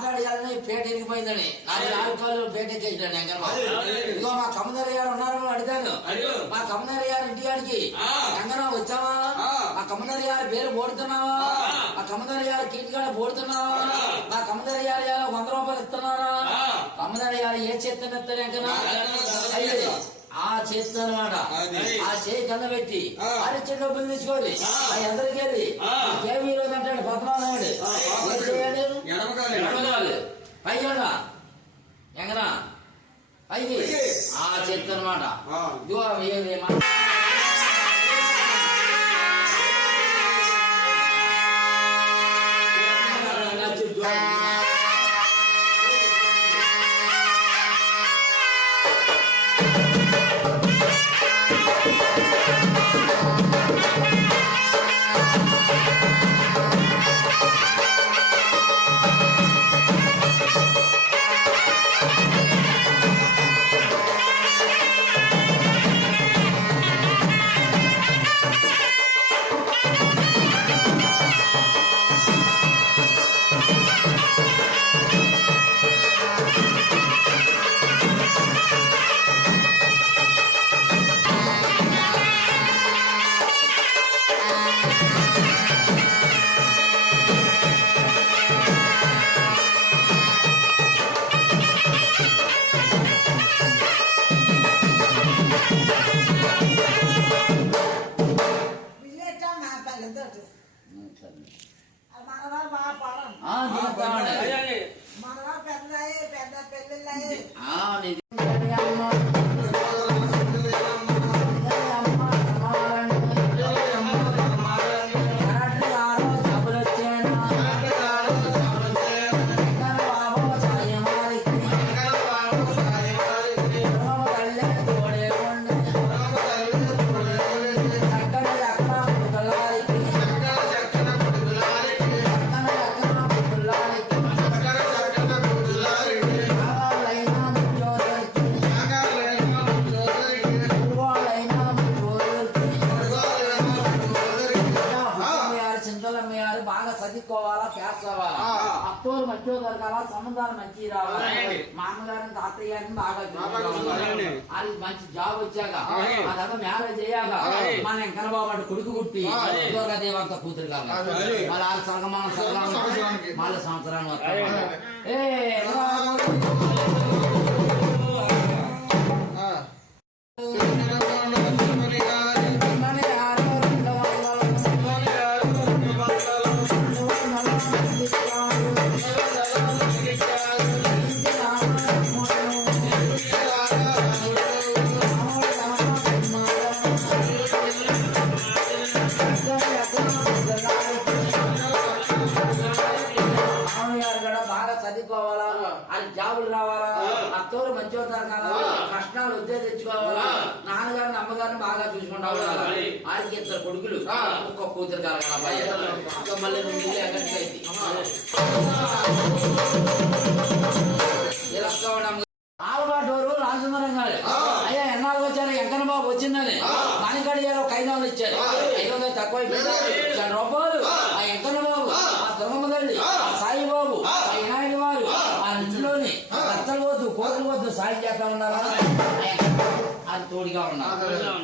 మాట్లాడేయాలని పేట ఇరిగిపోయిందని 4 రూపాయలు పేట చేసినాడు ఎంకనబాబు. ఇదిగో మా కమ్మదరి గారు ఉన్నారు అడిగాను. మా కమ్మదరి గారు ఇంటికాడికి ఎంకనా వచ్చావా? మా కమ్మదరి గారి పేరు పోడుతున్నావా? మా కమ్మదరి గారి కీర్తిగాడ పోడుతున్నావా? మా కమ్మదరి గారి 100 రూపాయలు ఇస్తున్నారా? కమ్మదరి గారు ఏ చేస్తాను ఇస్తారు ఎంకనా? ఆ చేస్తా అనమాట. ఆ చేయి కింద పెట్టి అరిచి డబ్బులు తీసుకోవాలి. అందరికీ ఈరోజు అంటాడు పద్మనాయుడు పైగా ఎంగనా పైకి ఆ చేస్తా అనమాట. బాగా చదువుకోవాలా, క్యాష్ అవ్వాలా, అత్తోరు మంచిగా దొరకాలా, సంబంధాలు మంచి రావాలి, మామగారిని తాతయ్య గారిని బాగా చూసుకోవాలి. అది మంచి జాబ్ వచ్చాక అదంతా మ్యారేజ్ అయ్యాక మన వెంకన్నబాబు కొడుకు కుట్టి దుర్గాదేవంత కూతురు కావాలి. మళ్ళీ 6 సంవత్సరాలు మళ్ళీ సంవత్సరాలు చదువుకోవాలా, అది జాబులు రావాలా, అత్తోరు మంచిగా దొరకాలా, కష్టాలు వద్దే తెచ్చుకోవాలా, నాన్నగారిని అమ్మగారిని బాగా చూసుకుంటావు. ఆయనకి 2 కొడుకులు, ఒక్క కూతురు కలగాలి. మళ్ళీ 2 ఇల్లు ఎక్కడికైతే ఆలబాటూరు రాజసుందరం గారు అయ్యా ఎన్నాళ్ళు వచ్చారు? వెంకన్నబాబు వచ్చిందని మనకడి 500 ఇచ్చారు. 500 తక్కువ 100 రూపాయలు. ఆ వెంకన్నబాబు, ఆ దుర్గమ్మదల్లి, ఆ సాయిబాబు, ఆ వినాయకుడి వారు ఆ ఇంట్లోని కత్తలు వద్దు, కోతులు వద్దు, సాయం చేస్తా ఉన్నారా? అది తోడుగా ఉన్నారు.